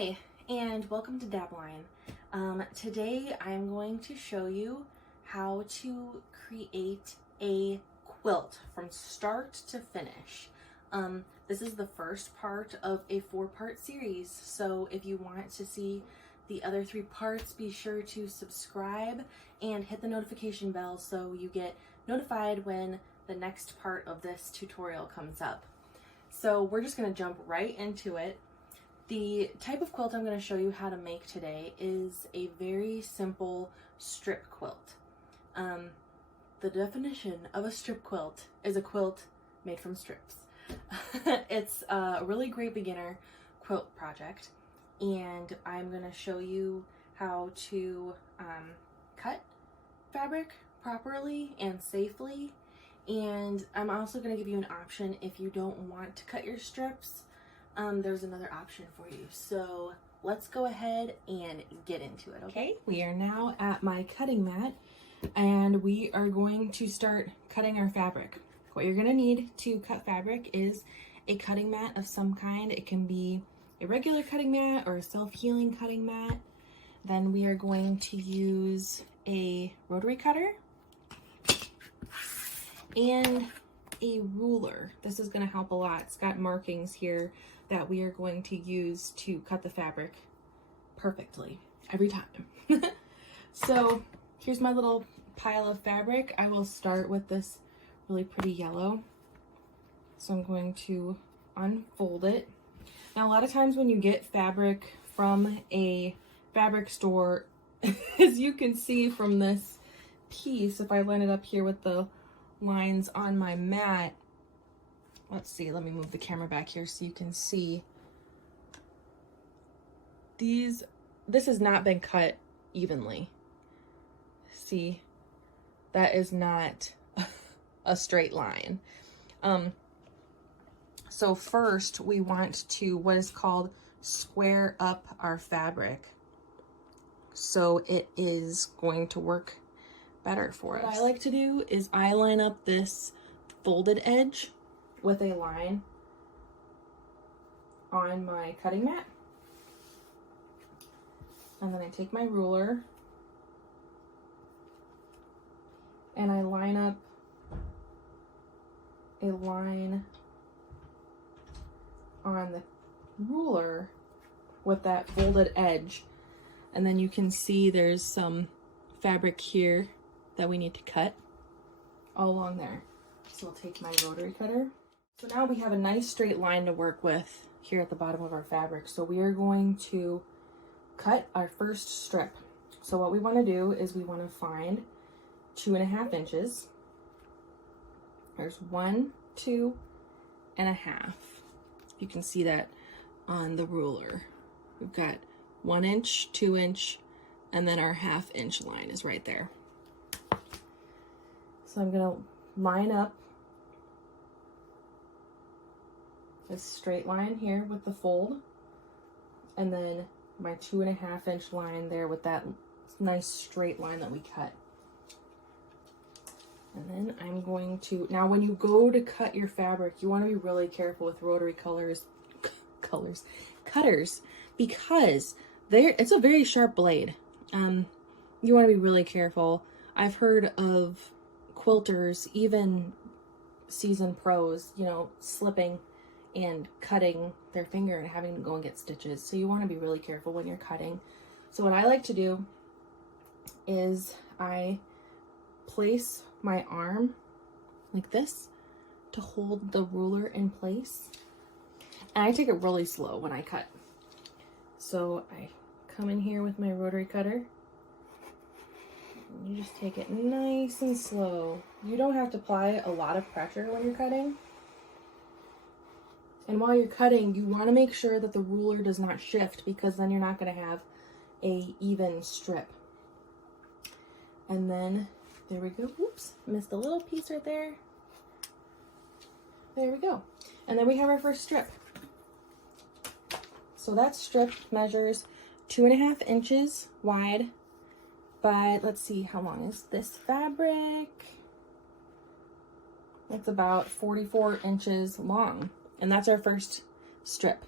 Hi, and welcome to Dabline. Today I'm going to show you how to create a quilt from start to finish. This is the first part of a 4-part series, so if you want to see the other 3 parts, be sure to subscribe and hit the notification bell so you get notified when the next part of this tutorial comes up. So we're just going to jump right into it. The type of quilt I'm going to show you how to make today is a very simple strip quilt. The definition of a strip quilt is a quilt made from strips. It's a really great beginner quilt project, and I'm going to show you how to cut fabric properly and safely, and I'm also going to give you an option if you don't want to cut your strips. There's another option for you. So let's go ahead and get into it, okay? We are now at my cutting mat and we are going to start cutting our fabric. What you're gonna need to cut fabric is a cutting mat of some kind. It can be a regular cutting mat or a self-healing cutting mat. Then we are going to use a rotary cutter and a ruler. This is going to help a lot. It's got markings here that we are going to use to cut the fabric perfectly every time. So here's my little pile of fabric. I will start with this really pretty yellow. So I'm going to unfold it. Now a lot of times when you get fabric from a fabric store, as you can see from this piece, if I line it up here with the lines on my mat, let's see, let me move the camera back here so you can see these. This has not been cut evenly. See, that is not a straight line. So first we want to what is called square up our fabric so it is going to work better for us. What I like to do is I line up this folded edge with a line on my cutting mat, and then I take my ruler and I line up a line on the ruler with that folded edge, and then you can see there's some fabric here that we need to cut all along there. So I'll take my rotary cutter. So now we have a nice straight line to work with here at the bottom of our fabric. So we are going to cut our first strip. So what we want to do is we want to find 2.5 inches. There's 1, 2.5. You can see that on the ruler. We've got 1 inch, 2 inch, and then our 1/2 inch line is right there. So I'm gonna line up this straight line here with the fold, and then my 2.5 inch line there with that nice straight line that we cut. And then I'm going to, now when you go to cut your fabric, you want to be really careful with rotary cutters, because it's a very sharp blade. You want to be really careful. I've heard of quilters, even seasoned pros, you know, slipping and cutting their finger and having to go and get stitches. So you want to be really careful when you're cutting. So what I like to do is I place my arm like this to hold the ruler in place, and I take it really slow when I cut. So I come in here with my rotary cutter. You just take it nice and slow. You don't have to apply a lot of pressure when you're cutting. And while you're cutting, you want to make sure that the ruler does not shift, because then you're not going to have a even strip. And then there we go. Oops, missed a little piece right there. There we go. And then we have our first strip. So that strip measures 2.5 inches wide by, let's see, how long is this fabric? It's about 44 inches long, and that's our first strip.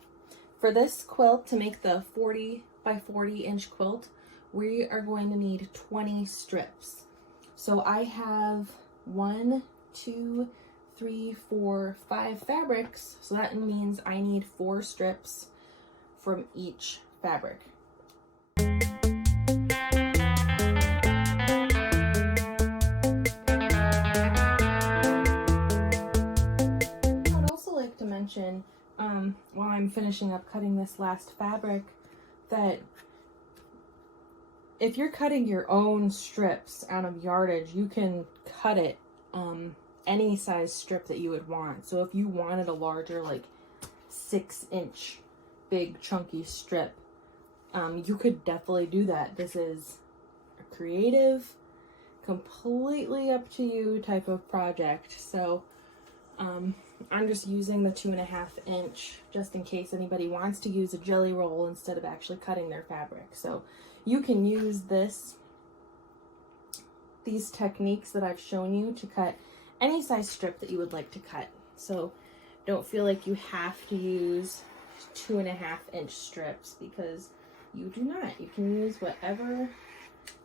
For this quilt, to make the 40 by 40 inch quilt, we are going to need 20 strips. So I have 1, 2, 3, 4, 5 fabrics. So that means I need 4 strips from each fabric. I'd also like to mention, while I'm finishing up cutting this last fabric, that if you're cutting your own strips out of yardage, you can cut it any size strip that you would want. So if you wanted a larger, like 6-inch big chunky strip, you could definitely do that. This is a creative, completely up to you type of project. So I'm just using the 2.5 inch just in case anybody wants to use a jelly roll instead of actually cutting their fabric. So you can use these techniques that I've shown you to cut any size strip that you would like to cut. So don't feel like you have to use 2.5 inch strips, because you do not. You can use whatever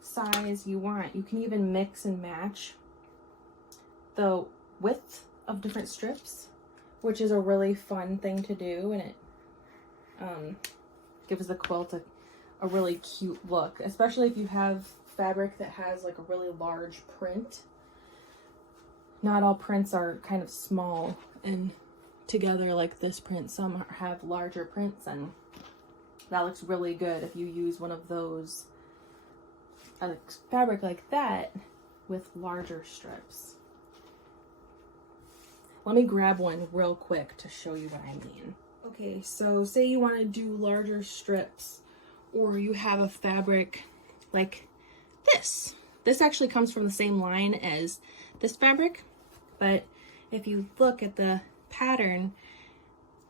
size you want. You can even mix and match the width of different strips, which is a really fun thing to do, and it gives the quilt a really cute look, especially if you have fabric that has like a really large print. Not all prints are kind of small and together like this print. Some have larger prints, and that looks really good if you use one of those fabric like that with larger strips. Let me grab one real quick to show you what I mean. Okay, so say you want to do larger strips, or you have a fabric like this. This actually comes from the same line as this fabric, but if you look at the pattern,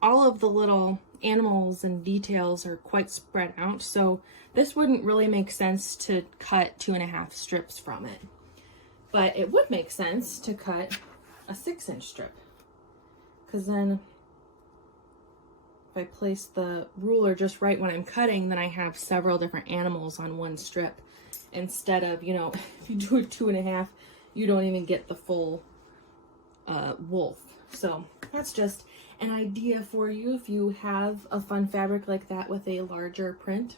all of the little animals and details are quite spread out, so this wouldn't really make sense to cut 2.5 strips from it. But it would make sense to cut a 6-inch strip, because then if I place the ruler just right when I'm cutting, then I have several different animals on one strip, instead of, you know, if you do a 2.5, you don't even get the full wolf. So that's just an idea for you. If you have a fun fabric like that with a larger print,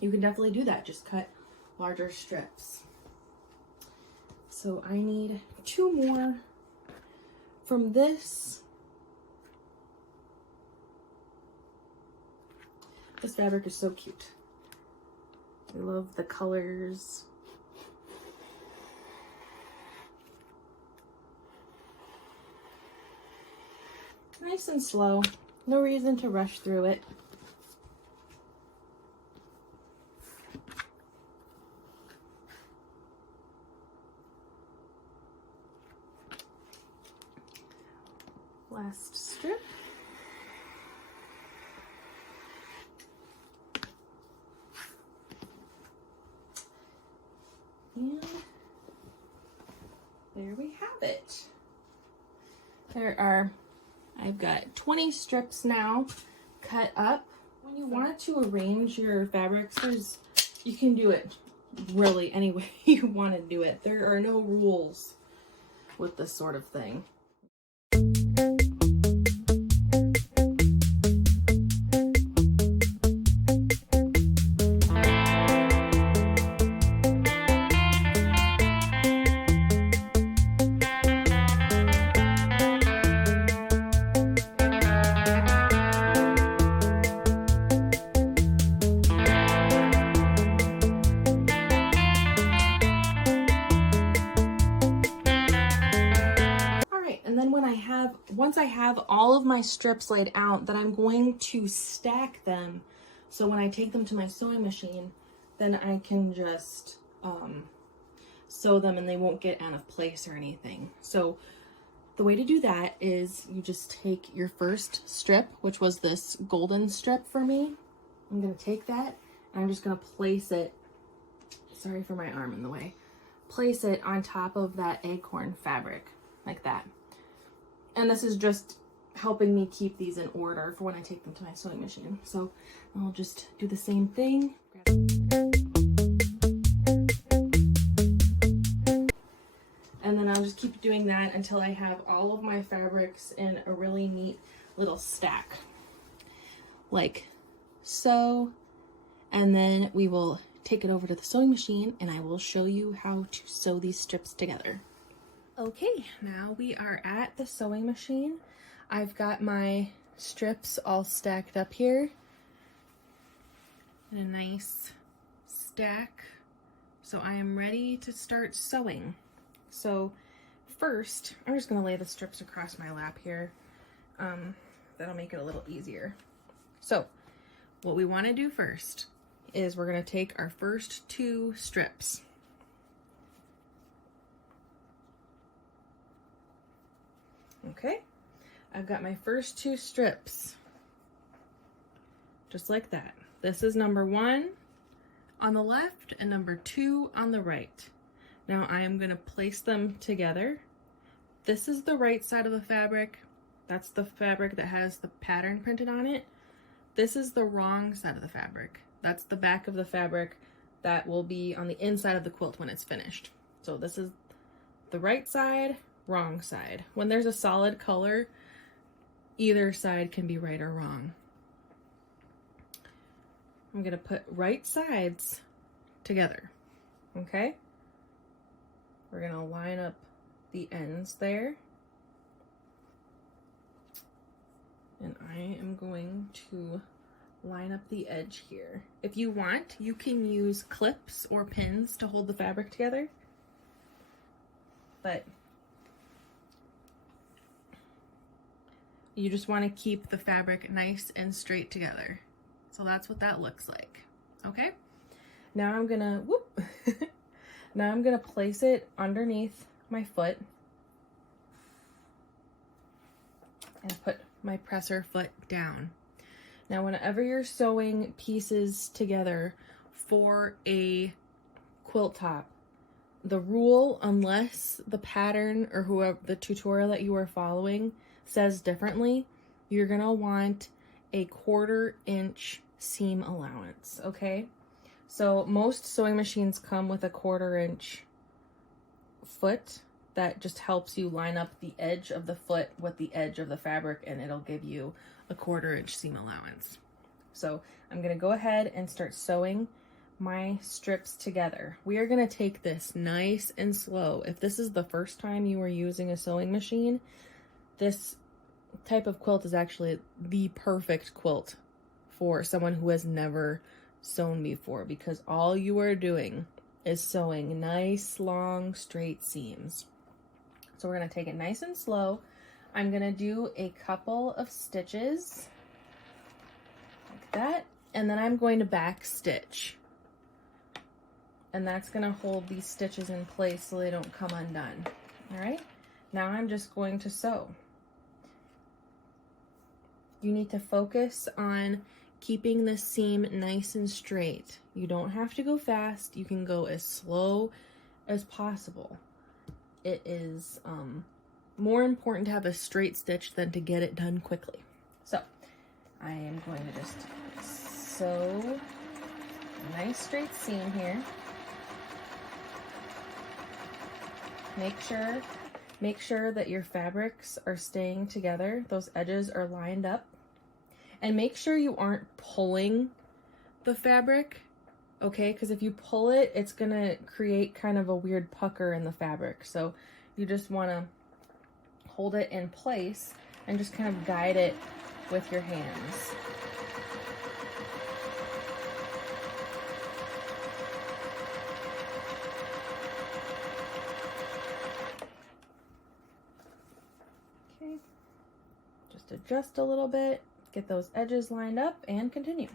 you can definitely do that. Just cut larger strips. So I need 2 more from this. This fabric is so cute. I love the colors. Nice and slow. No reason to rush through it. Last strip. And there we have it. I've got 20 strips now cut up. When you want to arrange your fabrics, you can do it really any way you want to do it. There are no rules with this sort of thing. Once I have all of my strips laid out, then I'm going to stack them. So when I take them to my sewing machine, then I can just sew them and they won't get out of place or anything. So the way to do that is you just take your first strip, which was this golden strip for me. I'm going to take that and I'm just going to place it, sorry for my arm in the way, place it on top of that acorn fabric like that. And this is just helping me keep these in order for when I take them to my sewing machine. So I'll just do the same thing. And then I'll just keep doing that until I have all of my fabrics in a really neat little stack. Like so. And then we will take it over to the sewing machine and I will show you how to sew these strips together. Okay, now we are at the sewing machine. I've got my strips all stacked up here in a nice stack. So I am ready to start sewing. So first, I'm just gonna lay the strips across my lap here. That'll make it a little easier. So what we wanna do first is we're gonna take our first 2 strips. Okay, I've got my first 2 strips, just like that. This is number 1 on the left and number 2 on the right. Now I am gonna place them together. This is the right side of the fabric. That's the fabric that has the pattern printed on it. This is the wrong side of the fabric. That's the back of the fabric that will be on the inside of the quilt when it's finished. So this is the right side, wrong side. When there's a solid color, either side can be right or wrong. I'm gonna put right sides together, okay? We're gonna line up the ends there. And I am going to line up the edge here. If you want, you can use clips or pins to hold the fabric together. But you just want to keep the fabric nice and straight together. So that's what that looks like. Okay? Now I'm gonna, now I'm gonna place it underneath my foot and put my presser foot down. Now, whenever you're sewing pieces together for a quilt top, the rule, unless the pattern or whoever the tutorial that you are following says differently, you're gonna want a 1/4 inch seam allowance, okay? So most sewing machines come with a 1/4 inch foot that just helps you line up the edge of the foot with the edge of the fabric, and it'll give you a 1/4 inch seam allowance. So I'm gonna go ahead and start sewing my strips together. We are gonna take this nice and slow. If this is the first time you are using a sewing machine, this type of quilt is actually the perfect quilt for someone who has never sewn before, because all you are doing is sewing nice, long, straight seams. So we're gonna take it nice and slow. I'm gonna do a couple of stitches like that, and then I'm going to back stitch. And that's gonna hold these stitches in place so they don't come undone. All right, now I'm just going to sew. You need to focus on keeping the seam nice and straight. You don't have to go fast. You can go as slow as possible. It is more important to have a straight stitch than to get it done quickly. So I am going to just sew a nice straight seam here. Make sure that your fabrics are staying together. Those edges are lined up. And make sure you aren't pulling the fabric, okay? Because if you pull it, it's gonna create kind of a weird pucker in the fabric. So you just wanna hold it in place and just kind of guide it with your hands. Okay, just adjust a little bit, get those edges lined up, and continue.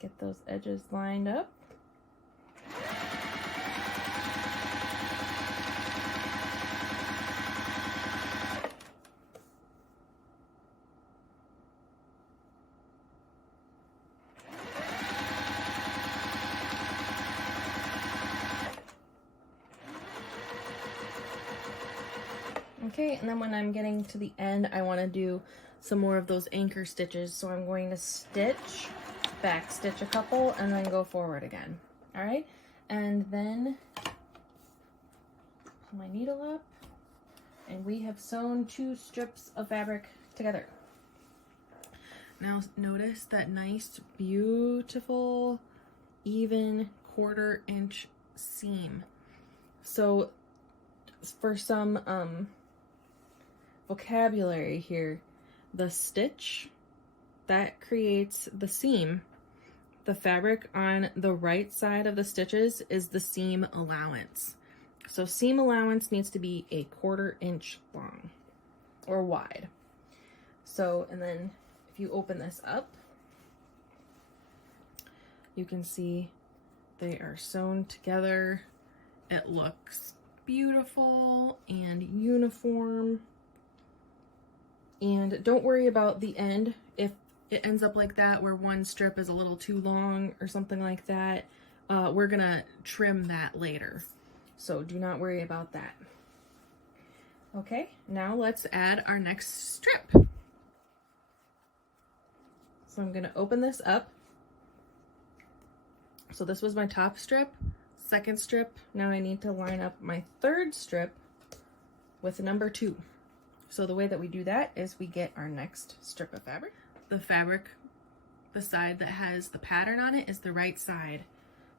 Get those edges lined up. Okay, and then when I'm getting to the end, I want to do some more of those anchor stitches. So I'm going to stitch, back stitch a couple, and then go forward again. All right, and then pull my needle up, and we have sewn 2 strips of fabric together. Now notice that nice, beautiful, even 1/4 inch seam. So for some vocabulary here, the stitch that creates the seam, the fabric on the right side of the stitches is the seam allowance. So seam allowance needs to be a 1/4 inch long or wide. So, and then if you open this up, you can see they are sewn together. It looks beautiful and uniform. And don't worry about the end. If it ends up like that, where one strip is a little too long or something like that, we're gonna trim that later. So do not worry about that. Okay, now let's add our next strip. So I'm gonna open this up. So this was my top strip, second strip. Now I need to line up my 3rd strip with number 2. So the way that we do that is we get our next strip of fabric. The fabric, the side that has the pattern on it, is the right side.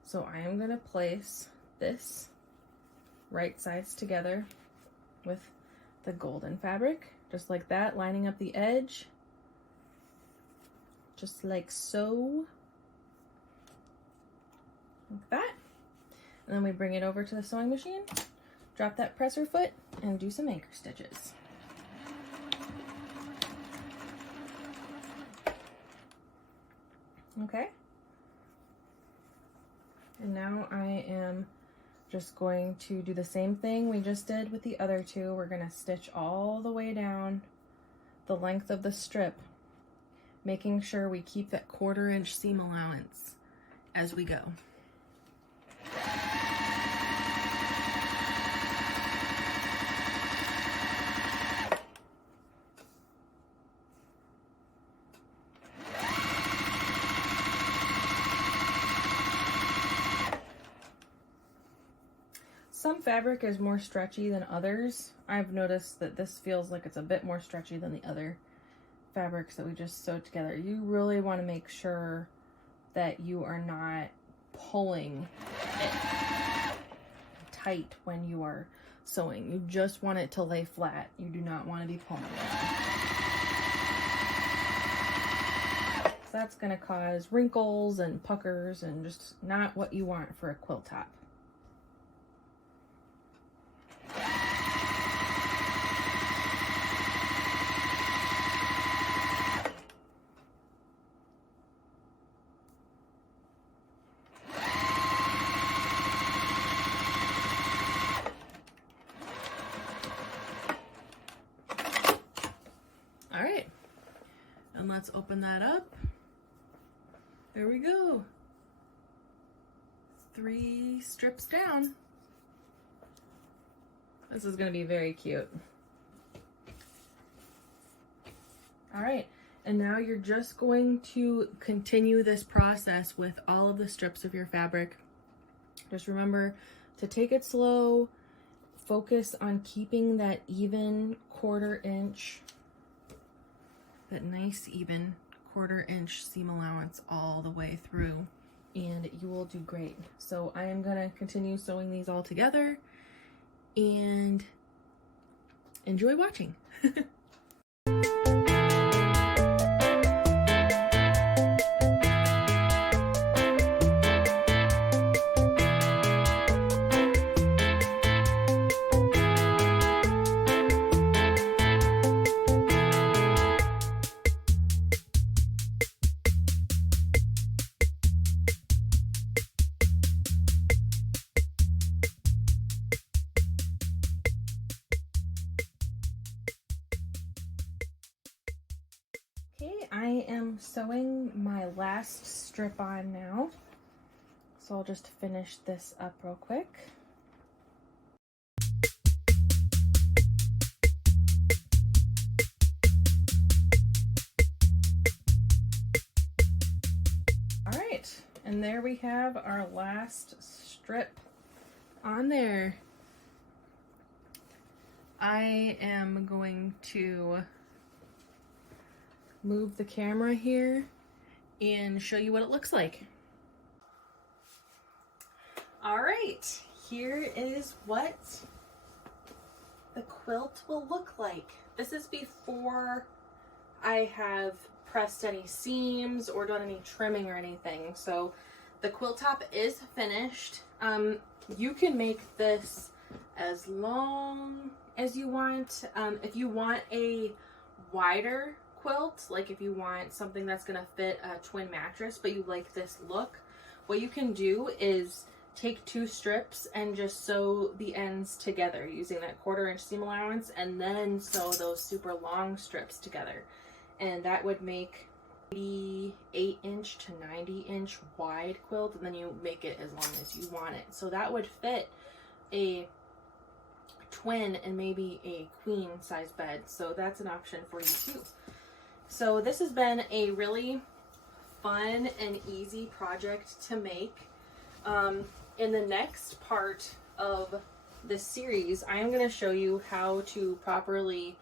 So I am gonna place this right sides together with the golden fabric, just like that, lining up the edge, just like so, like that. And then we bring it over to the sewing machine, drop that presser foot, and do some anchor stitches. Okay, and now I am just going to do the same thing we just did with the other 2. We're going to stitch all the way down the length of the strip, making sure we keep that 1/4 inch seam allowance as we go. Some fabric is more stretchy than others. I've noticed that this feels like it's a bit more stretchy than the other fabrics that we just sewed together. You really want to make sure that you are not pulling it tight when you are sewing. You just want it to lay flat. You do not want to be pulling it. So that's going to cause wrinkles and puckers and just not what you want for a quilt top. All right, and let's open that up. There we go. 3 strips down. This is going to be very cute. All right, and now you're just going to continue this process with all of the strips of your fabric. Just remember to take it slow, focus on keeping that even 1/4 inch, that nice even 1/4 inch seam allowance all the way through, and you will do great. So I am going to continue sewing these all together and enjoy watching. Okay, I am sewing my last strip on now, so I'll just finish this up real quick. And there we have our last strip on there. I am going to move the camera here and show you what it looks like. All right, here is what the quilt will look like. This is before I have pressed any seams or done any trimming or anything. So the quilt top is finished. You can make this as long as you want. If you want a wider quilt, like if you want something that's gonna fit a twin mattress but you like this look, what you can do is take 2 strips and just sew the ends together using that 1/4 inch seam allowance, and then sew those super long strips together, and that would make 88 inch to 90 inch wide quilt, and then you make it as long as you want it. So that would fit a twin and maybe a queen size bed, so that's an option for you too. So this has been a really fun and easy project to make. In the next part of this series, I am going to show you how to properly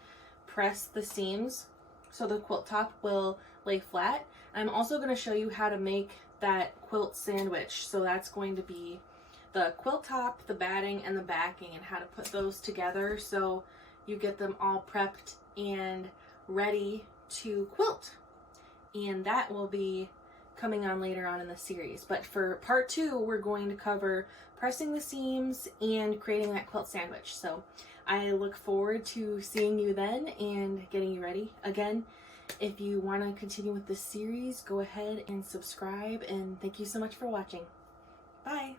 press the seams so the quilt top will lay flat. I'm also going to show you how to make that quilt sandwich. So that's going to be the quilt top, the batting, and the backing, and how to put those together so you get them all prepped and ready to quilt. And that will be coming on later on in the series. But for part 2, we're going to cover pressing the seams and creating that quilt sandwich. So I look forward to seeing you then and getting you ready. Again, if you want to continue with this series, go ahead and subscribe, and thank you so much for watching. Bye!